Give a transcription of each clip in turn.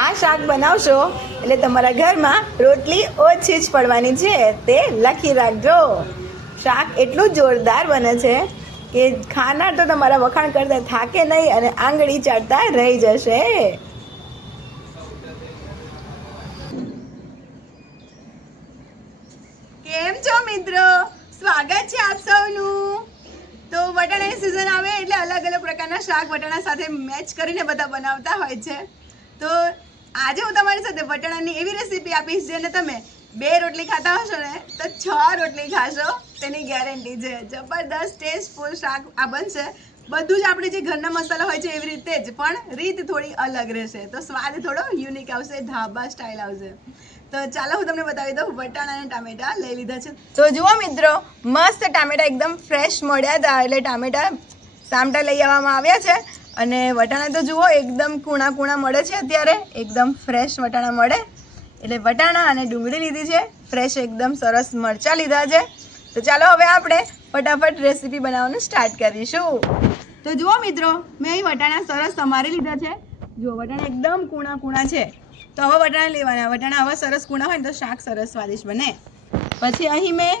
આ શાક બનાવશો એટલે તમારા ઘરમાં રોટલી ઓછી જ પડવાની છે, તે લખી રાખજો. શાક એટલું જોરદાર બને છે કે ખાનાર તો તમારા વખાણ કરતા થાકે નહીં અને આંગળી ચાટતા રહી જશે. કેમ છો મિત્રો? સ્વાગત છે આપ સૌનું. તો વટાણાની સિઝન આવે એટલે અલગ અલગ પ્રકારના શાક વટાણા સાથે મેચ કરીને બધા બનાવતા હોય છે. તો આજે હું તમારી સાથે વટાણાની એવી રેસીપી આપીશ જેને તમે 2 રોટલી ખાતા હશો ને તો 6 રોટલી ખાશો તેની ગેરંટી છે. જબરદસ્ત ટેસ્ટફુલ શાક આ બનશે. બધું જ આપણે જે ઘરના મસાલા હોય છે એવી રીતે જ, પણ રીત થોડી અલગ રહેશે, તો સ્વાદ થોડો યુનિક આવશે, ધાબા સ્ટાઇલ આવશે. તો ચાલો હું તમને બતાવી દઉં. વટાણા અને ટામેટા લઈ લીધા છે. તો જુઓ મિત્રો, મસ્ત ટામેટા એકદમ ફ્રેશ મળ્યા હતા, એટલે ટામેટા સામટા લઈ આવવામાં આવ્યા છે. અને વટાણા તો જુઓ એકદમ કૂણા કૂણા મળે છે, અત્યારે એકદમ ફ્રેશ વટાણા મળે. એટલે વટાણા અને ડુંગળી લીધી છે, ફ્રેશ એકદમ સરસ મરચાં લીધા છે. તો ચાલો હવે આપણે ફટાફટ રેસીપી બનાવવાનું સ્ટાર્ટ કરીશું. તો જુઓ મિત્રો, મેં અહીં વટાણા સરસ સમારી લીધા છે. જુઓ વટાણા એકદમ કૂણા કૂણા છે. તો હવે વટાણા લેવાના. વટાણા હવે સરસ કૂણા હોય ને તો શાક સરસ સ્વાદિષ્ટ બને. પછી અહીં મેં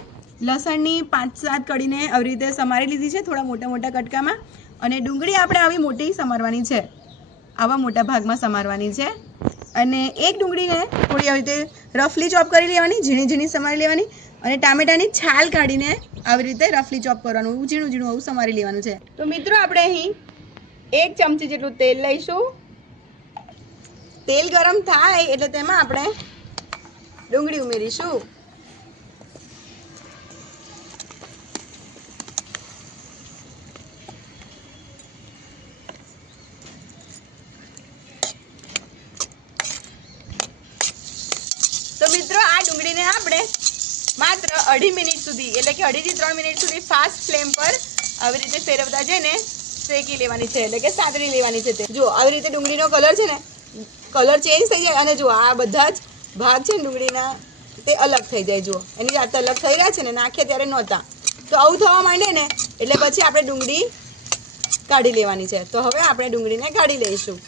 લસણની 5-7 કળીને આવી રીતે સમારી લીધી છે, થોડા મોટા મોટા કટકામાં. અને ડુંગળી આપણે આવી મોટી સમારવાની છે, આવા મોટા ભાગમાં સમારવાની છે. અને એક ડુંગળીને થોડી આવી રીતે રફલી ચોપ કરી લેવાની, ઝીણી ઝીણી સમારી લેવાની. અને ટામેટાની છાલ કાઢીને આવી રીતે રફલી ચોપ કરવાનું, ઝીણું ઝીણું આવું સમારી લેવાનું છે. તો મિત્રો આપણે અહીં 1 ચમચી જેટલું તેલ લઈશું. તેલ ગરમ થાય એટલે તેમાં આપણે ડુંગળી ઉમેરીશું. તો મિત્રો આ ડુંગળીને આપણે માત્ર 2.5 મિનિટ સુધી, એટલે કે 2.5 થી 3 મિનિટ સુધી ફાસ્ટ ફ્લેમ પર આવી રીતે ફેરવતા જઈને શેકી લેવાની છે, એટલે કે સાતળી લેવાની છે. તે જો આવી રીતે ડુંગળીનો કલર છે ને, કલર ચેન્જ થઈ જાય. અને જો આ બધા જ ભાગ છે ને ડુંગળીના તે અલગ થઈ જાય. જુઓ એની જાતે અલગ થઈ રહ્યા છે ને, નાખ્યા ત્યારે નહોતા. તો આવું થવા માંડે ને એટલે પછી આપણે ડુંગળી કાઢી લેવાની છે. તો હવે આપણે ડુંગળીને કાઢી લઈશું.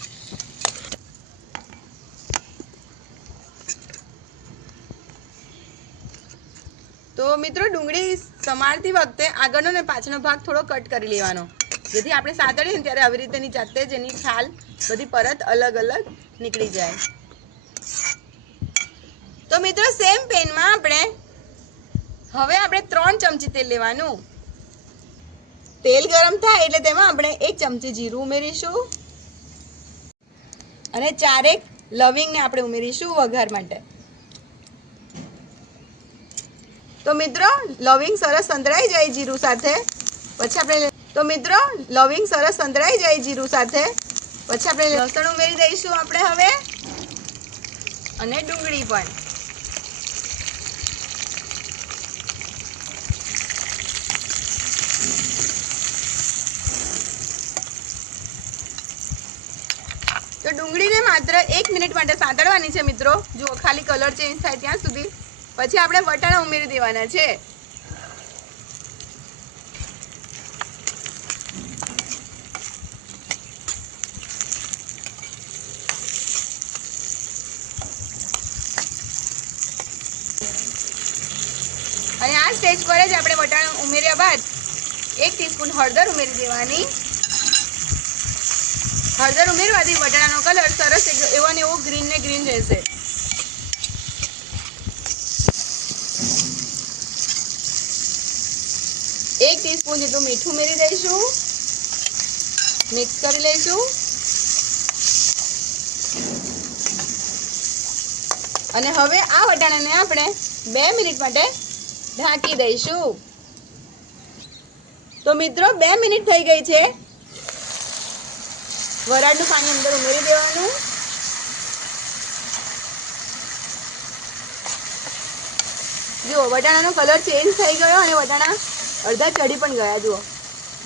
તો મિત્રો ડુંગળી સમારતી વખતે આગળનો ને પાછળનો ભાગ થોડો કટ કરી લેવાનો, જેથી આપણે સાતળીએ ને ત્યારે આવી રીતેની જાતે જ એની છાલ બધી પરત અલગ અલગ નીકળી જાય. તો મિત્રો સેમ પેનમાં આપણે 3 ચમચી તેલ લેવાનું. તેલ ગરમ થાય એટલે તેમાં આપણે 1 ચમચી જીરું ઉમેરીશું. અને 4 લવિંગને આપણે ઉમેરીશું વઘાર માટે. તો મિત્રો લવિંગ સરસ સંતળાઈ જાય જીરું સાથે, પછી આપણે લસણ ઉમેરી દઈશું આપણે હવે, અને ડુંગળી પણ. તો ડુંગળીને માત્ર 1 મિનિટ માટે સાતળવાની છે મિત્રો. જુઓ ખાલી કલર ચેન્જ થાય ત્યાં સુધી. પછી આપણે વટાણા ઉમેરી દેવાના છે. અને આ સ્ટેજ પર જ આપણે વટાણા ઉમેર્યા બાદ 1 ટીસ્પૂન હળદર ઉમેરી દેવાની. હળદર ઉમેરવાથી વટાણાનો કલર સરસ એવો ને એવો ગ્રીન ને ગ્રીન રહેશે. એક ટીસ્પૂન જેટલું મીઠું ઉમેરી દઈશું. મિક્સ કરી લઈશું. અને હવે આ વટાણાને આપણે 2 મિનિટ માટે ઢાંકી દઈશું. તો મિત્રો 2 મિનિટ થઈ ગઈ છે. વરાળનું પાણી અંદર ઉમેરી દેવાનું. જુઓ વટાણાનો કલર ચેન્જ થઈ ગયો અને વટાણા અડધા ચડી પણ ગયા. જુઓ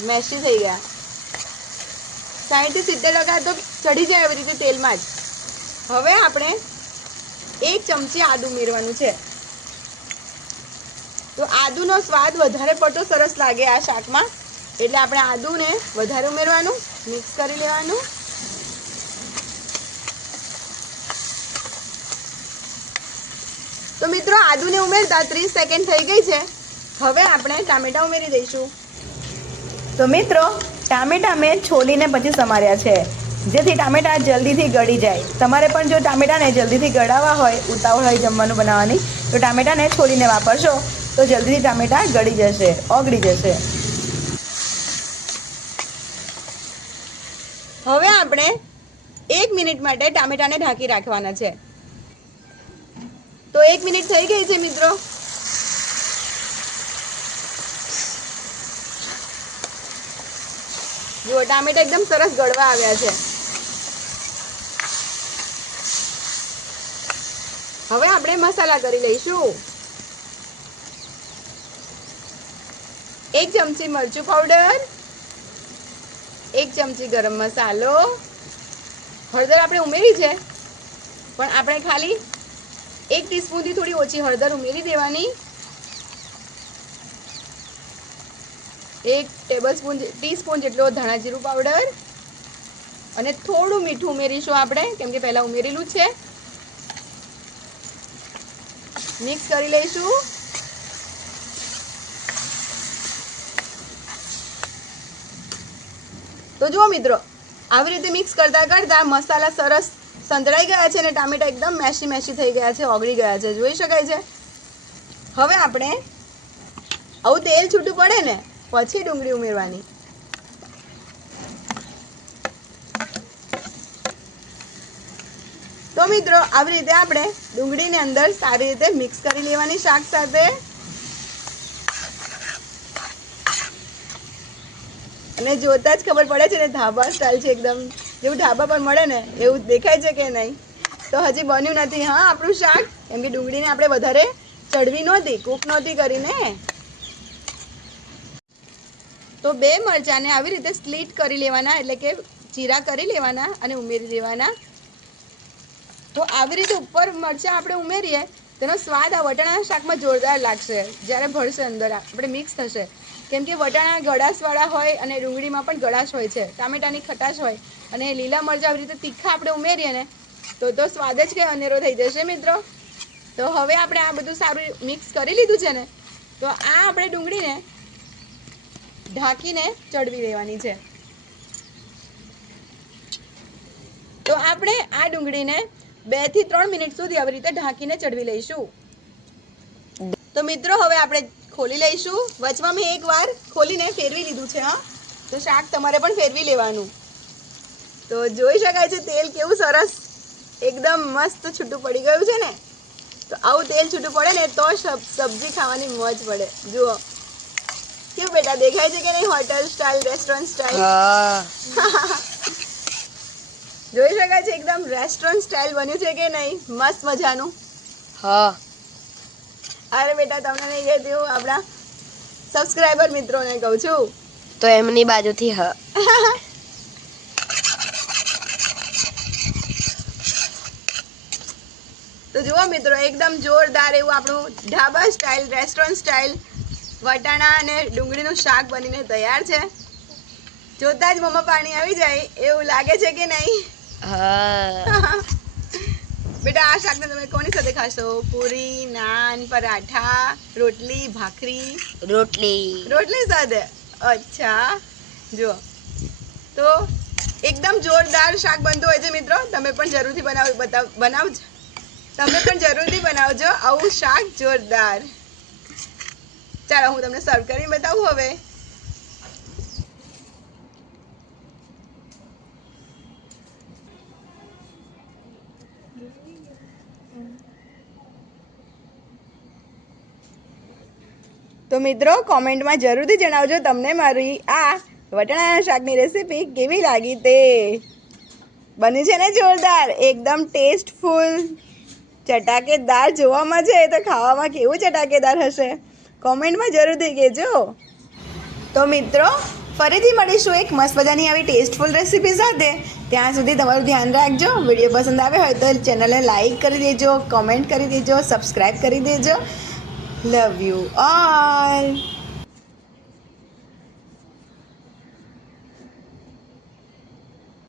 મેશી થઈ ગયા. 60 થી 70% તો ચડી જાય એવી રીતે તેલમાં જ. હવે આપણે 1 ચમચી આદુ ઉમેરવાનું છે. તો આદુનો સ્વાદ વધારે પડતો સરસ લાગે આ શાકમાં, એટલે આપણે આદુને વધારે ઉમેરવાનું, મિક્સ કરી લેવાનું. તો મિત્રો આદુને ઉમેરતા 30 સેકન્ડ થઈ ગઈ છે. હવે આપણે ટામેટા ઉમેરી દઈશું. તો મિત્રો ટામેટા મેં છોલીને પછી સમાર્યા છે, જેથી ટામેટા જલ્દીથી ગળી જાય. તમારે પણ જો ટામેટાને જલ્દીથી ગળાવવા હોય, ઉતાવળ હોય જમવાનું બનાવવાની, તો ટામેટાને છોલીને વાપરશો તો જલ્દીથી ટામેટા ગળી જશે, ઓગળી જશે. હવે આપણે 1 મિનિટ માટે ટામેટાને ઢાંકી રાખવાના છે. તો 1 મિનિટ થઈ ગઈ છે મિત્રો. જો ટામેટા એકદમ સરસ ગળવા આવ્યા છે. હવે આપણે મસાલા કરી લઈશું. 1 ચમચી મરચું પાવડર, 1 ચમચી ગરમ મસાલો, હળદર આપણે ઉમેરી છે પણ આપણે ખાલી 1 ટીસ્પૂનથી થોડી ઓછી હળદર ઉમેરી દેવાની. 1 ટીસ્પૂન જેટલો ધાણા જીરું પાવડર અને થોડું મીઠું ઉમેરીશું આપણે, કેમ કે પહેલા ઉમેરેલું છે. મિક્સ કરી લઈશું. તો જુઓ મિત્રો, આવી રીતે મિક્સ કરતા કરતા મસાલા સરસ સંતળાઈ ગયા છે અને ટામેટા એકદમ મેશી થઈ ગયા છે, ઓગળી ગયા છે, જોઈ શકાય છે. હવે આપણે આવું તેલ છૂટું પડે ને પછી ડુંગળી ઉમેરવાની. તો મિત્રો આવી રીતે આપણે ડુંગળીને અંદર સારી રીતે મિક્સ કરી લેવાની શાક સાથે. અને જોતા જ ખબર પડે છે ને ધાબા સ્ટાઇલ છે, એકદમ જેવું ધાબા પર મળે ને એવું દેખાય છે કે નહીં. તો હજી બન્યું નથી હા આપણું શાક, કેમ કે ડુંગળીને આપણે વધારે ચડવી નહોતી, કૂક નહોતી કરીને. તો 2 મરચાંને આવી રીતે સ્પ્લિટ કરી લેવાના, એટલે કે ચીરા કરી લેવાના અને ઉમેરી દેવાના. તો આવી રીતે ઉપર મરચાં આપણે ઉમેરીએ તેનો સ્વાદ આ વટાણાના શાકમાં જોરદાર લાગશે જ્યારે ભળશે અંદર, આપણે મિક્સ થશે. કેમ કે વટાણા ગળાશવાળા હોય અને ડુંગળીમાં પણ ગળાશ હોય છે, ટામેટાની ખટાશ હોય, અને લીલા મરચાં આવી રીતે તીખા આપણે ઉમેરીએ ને તો સ્વાદ જ કંઈ અનેરો થઈ જશે મિત્રો. તો હવે આપણે આ બધું સારું મિક્સ કરી લીધું છે ને, તો આ આપણે ડુંગળીને ઢાંકીને ચડવી દેવાની છે. તો આપણે આ ડુંગળીને 2 થી 3 મિનિટ સુધી આવી રીતે ઢાંકીને ચડવી લઈશું. તો મિત્રો હવે આપણે ખોલી લઈશું. વચમાં મેં એકવાર ખોલીને ફેરવી લીધું છે. હા, તો શાક તમારે પણ ફેરવી લેવાનું. તો જોઈ શકાય છે તેલ કેવું સરસ એકદમ મસ્ત છૂટું પડી ગયું છે ને. તો આવું તેલ છૂટું પડે ને તો સબ્જી ખાવાની મોજ પડે. જુઓ કેવું બેટા, દેખાય છે કે નહીં? Hotel style, restaurant style. જોઈ શકાય છે એકદમ રેસ્ટોરન્ટ સ્ટાઇલ બન્યું છે કે નહીં? મસ્ત મજાનું. હા. અરે બેટા તમને નહીં કહેતી, હું આપણા સબસ્ક્રાઇબર મિત્રોને કહું છું. તો એમની બાજુથી હા. તો જુઓ મિત્રો, એકદમ જોરદાર એવું આપણું ઢાબા સ્ટાઇલ, રેસ્ટોરન્ટ સ્ટાઇલ વટાણા અને ડુંગળીનું શાક બનીને તૈયાર છે. જોતા જ મોંમાં પાણી આવી જાય એવું લાગે છે કે નહીં? હા. બેટા આ શાકને તમે કોની સાથે ખાશો? પૂરી, નાન, પરાઠા, રોટલી, ભાખરી? રોટલી સાથે. અચ્છા, જો તો એકદમ જોરદાર શાક બનતું હોય છે મિત્રો. તમે પણ જરૂરથી બનાવજો. તમે પણ જરૂરથી બનાવજો આવું શાક જોરદાર. ચાલો હું તમને સર્વ કરીને બતાવું હવે. તો મિત્રો કોમેન્ટમાં જરૂરથી જણાવજો તમને મારી આ વટાણાના શાકની રેસીપી કેવી લાગી તે. બની છે ને જોરદાર, એકદમ ટેસ્ટફુલ, ચટાકેદાર. જોવામાં છે તો ખાવામાં કેવું ચટાકેદાર હશે, કોમેન્ટમાં જરૂરથી કહેજો. તો મિત્રો ફરીથી મળીશું એક મસ્ત મજાની આવી ટેસ્ટફુલ રેસીપી સાથે. ત્યાં સુધી તમારું ધ્યાન રાખજો. વિડીયો પસંદ આવ્યો હોય તો ચેનલને લાઈક કરી દેજો, કોમેન્ટ કરી દેજો, સબસ્ક્રાઈબ કરી દેજો. Love you all.